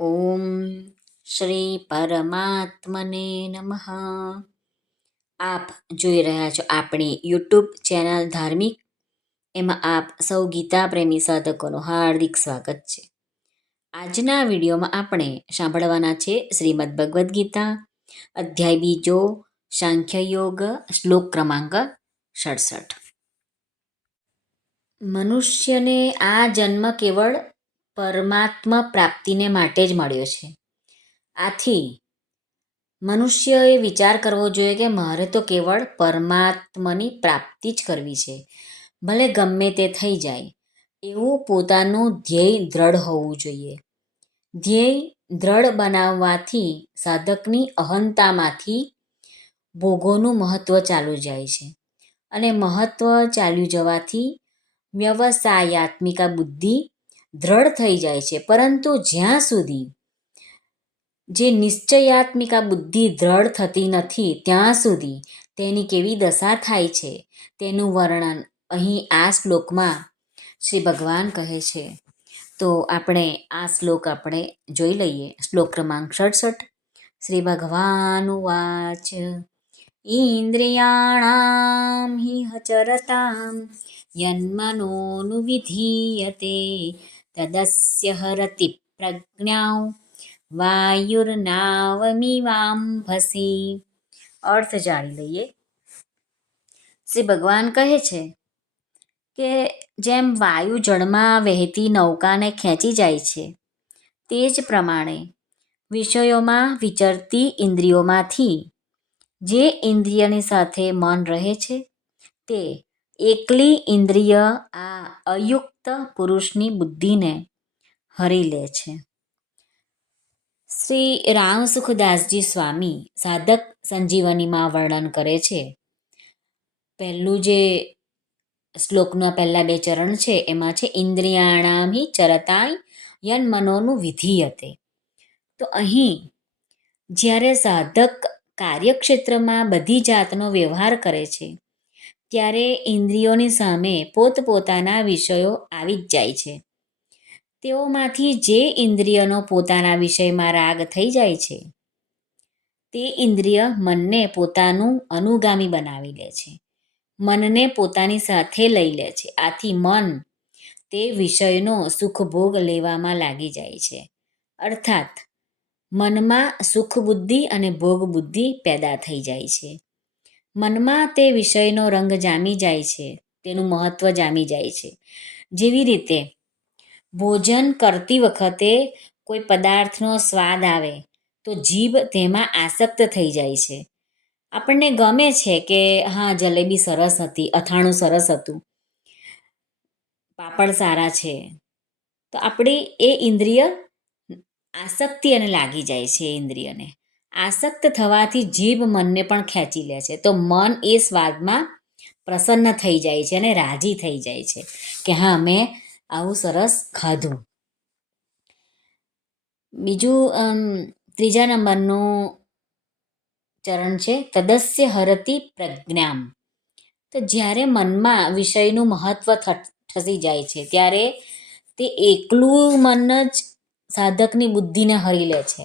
ઓમ શ્રી પરમાત્મને નમઃ આપ જોઈ રહ્યા છો આપણી યુટ્યુબ ચેનલ ધાર્મિક। એમાં આપ સૌ ગીતા પ્રેમી સાધકોનું હાર્દિક સ્વાગત છે. આજના વિડીયોમાં આપણે સાંભળવાના છે શ્રીમદ ભગવદ્ ગીતા, અધ્યાય બીજો, સાંખ્ય યોગ, શ્લોક ક્રમાંક સડસઠ. મનુષ્યને આ જન્મ કેવળ પરમાત્મા પ્રાપ્તિને માટે જ મળ્યો છે. આથી, મનુષ્યએ વિચાર કરવો જોઈએ કે મારે તો કેવળ પરમાત્માની પ્રાપ્તિ જ કરવી છે. ભલે ગમે તે થઈ જાય, એવું પોતાનું ધ્યેય દ્રઢ હોવું જોઈએ. ધ્યેય દ્રઢ બનાવવાથી સાધકની અહંતામાંથી ભોગોનું મહત્વ ચાલુ જાય છે અને મહત્વ ચાલ્યું જવાથી વ્યવસાયાત્મિકા બુદ્ધિ દ્રઢ થઈ જાય છે. પરંતુ જ્યાં સુધી જે નિશ્ચયાત્મિકા બુદ્ધિ દ્રઢ થતી નથી, ત્યાં સુધી તેની કેવી દશા થાય છે, તેનું વર્ણન અહીં આ શ્લોકમાં શ્રી ભગવાન કહે છે. તો આપણે આ શ્લોક આપણે જોઈ લઈએ. શ્લોક ક્રમાંક સડસઠ. શ્રી ભગવાન વાચ ઇન્દ્રિયાણામ હિ હચરતામ, યન્મનોનુવિધીયતે તદસ્ય હરતિ પ્રજ્ઞાઓ વાયુર્નાવમિવાંભસી અર્થ જાણી લઈએ શ્રી ભગવાન કહે છે કે જેમ વાયુ જળમાં વહેતી નૌકાને ખેંચી જાય છે તે જ પ્રમાણે વિષયોમાં વિચરતી ઇન્દ્રિયોમાંથી જે ઇન્દ્રિયની સાથે મન રહે છે તે એકલી ઇન્દ્રિય આ અયુક્ત પુરુષની બુદ્ધિને હરી લે છે. શ્રી રામસુખદાસજી સ્વામી સાધક સંજીવનીમાં વર્ણન કરે છે. પહેલું જે શ્લોકના પહેલા બે ચરણ છે, એમાં છે, ઇન્દ્રિયાણામી ચરતાય યન મનોનું વિધિયતે તો અહીં જ્યારે સાધક કાર્યક્ષેત્રમાં બધી જાતનો વ્યવહાર કરે છે ત્યારે ઇન્દ્રિયોની સામે પોતપોતાના વિષયો આવી જ જાય છે. તેઓમાંથી જે ઇન્દ્રિયનો પોતાના વિષયમાં રાગ થઈ જાય છે, તે ઇન્દ્રિય મનને પોતાનું અનુગામી બનાવી લે છે. મનને પોતાની સાથે લઈ લે છે. આથી મન તે વિષયનો સુખભોગ લેવામાં લાગી જાય છે. અર્થાત, મનમાં સુખ બુદ્ધિ અને ભોગ બુદ્ધિ પેદા થઈ જાય છે. મનમાં તે વિષયનો રંગ જામી જાય છે, તેનું મહત્વ જામી જાય છે. જેવી રીતે, ભોજન કરતી વખતે કોઈ પદાર્થનો સ્વાદ આવે, તો જીભ તેમાં આસક્ત થઈ જાય છે. આપણને ગમે છે કે, હા, જલેબી સરસ હતી, અથાણું સરસ હતું, પાપડ સારા છે, તો આપણી એ ઇન્દ્રિય આસક્તિ અને લાગી જાય છે એ ઇન્દ્રિયને. આસક્ત થવાથી જીભ મનને પણ ખેંચી લે છે. તો મન એ સ્વાદમાં પ્રસન્ન થઈ જાય છે અને રાજી થઈ જાય છે કે હા, મેં આવું સરસ ખાધું. બીજું ત્રીજા નંબરનું ચરણ છે, તદસ્ય હરતી પ્રજ્ઞામ. તો જ્યારે મનમાં વિષયનું મહત્વ થસી જાય છે, ત્યારે તે એકલું મન જ સાધકની બુદ્ધિને હરી લે છે.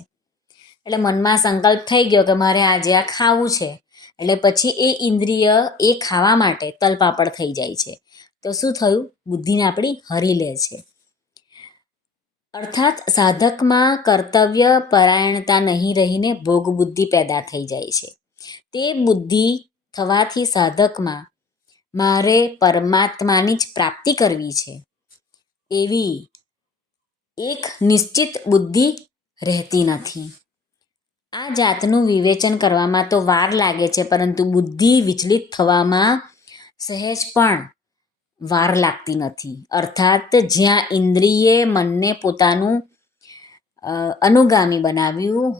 એટલે મનમાં સંકલ્પ થઈ ગયો કે મારે આજે આ ખાવું છે. એટલે પછી એ ઇન્દ્રિય એ ખાવા માટે તલપાપડ થઈ જાય છે. તો શું થયું? બુદ્ધિને આપણી હરી લે છે. અર્થાત સાધકમાં કર્તવ્ય પરાયણતા નહીં રહીને ભોગ બુદ્ધિ પેદા થઈ જાય છે. તે બુદ્ધિ થવાથી સાધકમાં મારે પરમાત્માની જ પ્રાપ્તિ કરવી છે. એવી એક નિશ્ચિત બુદ્ધિ રહેતી નથી. આ જાતનું વિવેચન કરવામાં તો વાર લાગે છે, પરંતુ બુદ્ધિ વિચલિત થવામાં સહેજ પણ વાર લાગતી નથી. અર્થાત, જ્યાં ઇન્દ્રિયે મનને પોતાનું અનુગામી બનાવ્યું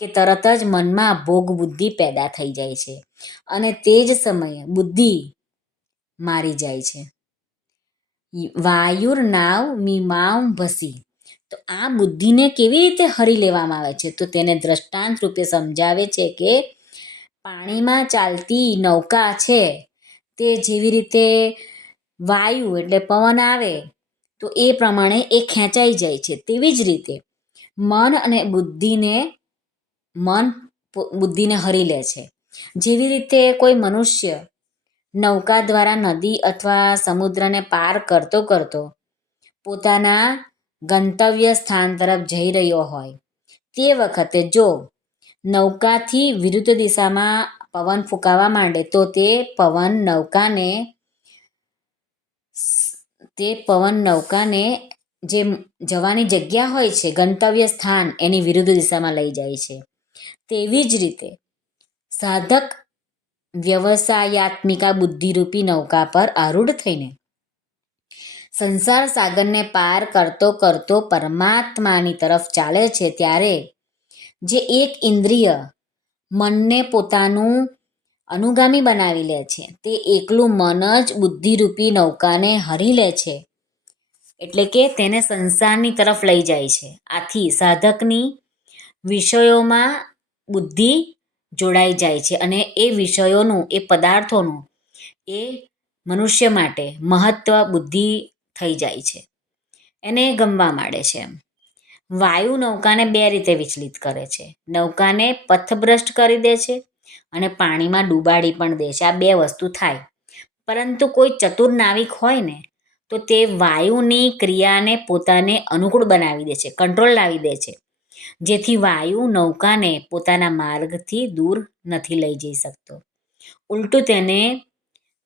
કે તરત જ મનમાં ભોગ બુદ્ધિ પેદા થઈ જાય છે. અને તે જ સમયે બુદ્ધિ મારી જાય છે. વાયુર નાવ મીમાવ ભસી. તો આ બુદ્ધિને કેવી રીતે હરી લેવામાં આવે છે? તો તેને દ્રષ્ટાંત રૂપે સમજાવે છે કે પાણીમાં ચાલતી નૌકા છે, તે જેવી રીતે વાયુ એટલે પવન આવે, તો એ પ્રમાણે એ ખેંચાઈ જાય છે. તેવી જ રીતે મન અને બુદ્ધિને, મન બુદ્ધિને હરી લે છે. જેવી રીતે કોઈ મનુષ્ય નૌકા દ્વારા નદી અથવા સમુદ્રને પાર કરતો કરતો પોતાના ગંતવ્ય સ્થાન તરફ જઈ રહ્યો હોય. તે વખતે જો નૌકાથી વિરુદ્ધ દિશામાં પવન ફૂંકાવા માંડે, તો તે પવન નૌકાને તે પવન નૌકાને જે જવાની જગ્યા હોય છે ગંતવ્ય સ્થાન એની વિરુદ્ધ દિશામાં લઈ જાય છે. તેવી જ રીતે સાધક વ્યવસાયાત્મિકા બુદ્ધિરૂપી નૌકા પર આરૂઢ થઈને સંસાર સાગરને પાર કરતો કરતો પરમાત્માની તરફ ચાલે છે ત્યારે જે એક ઇન્દ્રિય મનને પોતાનું અનુગામી બનાવી લે છે, તે એકલું મન જ બુદ્ધિરૂપી નૌકાને હરી લે છે. એટલે કે તેને સંસારની તરફ લઈ જાય છે. આથી સાધકની વિષયોમાં બુદ્ધિ જોડાઈ જાય છે અને એ વિષયોનું, એ પદાર્થોનું, એ મનુષ્ય માટે મહત્વ બુદ્ધિ થઈ જાય છે. એને ગમવા માંડે છે એમ. વાયુ નૌકાને બે રીતે વિચલિત કરે છે. નૌકાને પથભ્રષ્ટ કરી દે છે અને પાણીમાં ડૂબાડી પણ દે છે. આ બે વસ્તુ થાય. પરંતુ કોઈ ચતુર નાવિક હોય ને, તો તે વાયુની ક્રિયાને પોતાને અનુકૂળ બનાવી દે છે, કંટ્રોલ લાવી દે છે. જેથી વાયુ નૌકાને પોતાના માર્ગથી દૂર નથી લઈ જઈ શકતો. ઉલટું તેને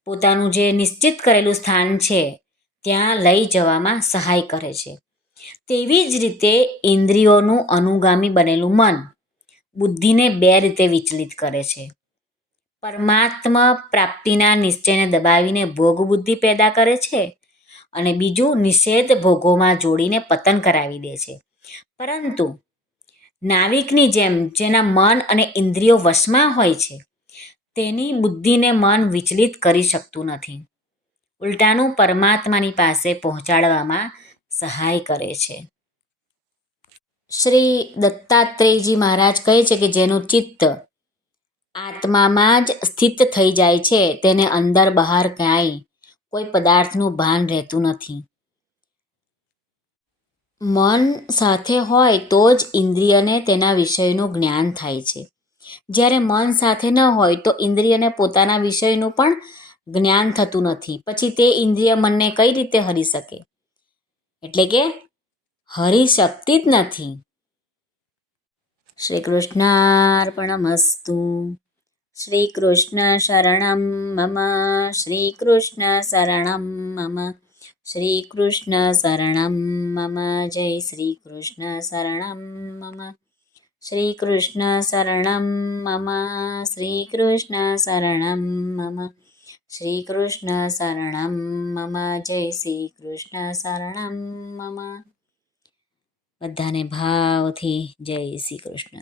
પોતાનું જે નિશ્ચિત કરેલું સ્થાન છે ત્યાં લઈ જવામાં સહાય કરે છે. તેવી જ રીતે ઇન્દ્રિયોનું અનુગામી બનેલું મન બુદ્ધિને બે રીતે વિચલિત કરે છે. પરમાત્મા પ્રાપ્તિના નિશ્ચયને દબાવીને ભોગ બુદ્ધિ પેદા કરે છે અને બીજું નિષેધ ભોગોમાં જોડીને પતન કરાવી દે છે. પરંતુ નાવિકની જેમ જેના મન અને ઇન્દ્રિયો વશમાં હોય છે, તેની બુદ્ધિને મન વિચલિત કરી શકતું નથી. ઉલટાનું પરમાત્માની પાસે પહોંચાડવામાં સહાય કરે છે. શ્રી દત્તાત્રેયજી મહારાજ કહે છે કે જેનું ચિત્ત આત્મામાં જ સ્થિત થઈ જાય છે, તેને અંદર બહાર ક્યાંય કોઈ પદાર્થનું ભાન રહેતું નથી. મન સાથે હોય તો જ ઇન્દ્રિયને તેના વિષયનું જ્ઞાન થાય છે. જ્યારે મન સાથે ન હોય તો ઇન્દ્રિયને પોતાના વિષયનું પણ જ્ઞાન થતું નથી. પછી તે ઇન્દ્રિય મનને કઈ રીતે હરી શકે? એટલે કે હરી શકતી જ નથી. શ્રી કૃષ્ણાર્પણમસ્તુ. શ્રી કૃષ્ણ શરણમ મમ. શ્રી કૃષ્ણ શરણમ મમ. શ્રી કૃષ્ણ શરણમ મમ. જય શ્રી કૃષ્ણ શરણમ મમ. શ્રી કૃષ્ણ શરણમ મમ. શ્રી કૃષ્ણ શરણમ મમ. શ્રી કૃષ્ણ મમ જય શ્રી કૃષ્ણ શરણમ મમ. બધાને ભાવથી જય શ્રી કૃષ્ણ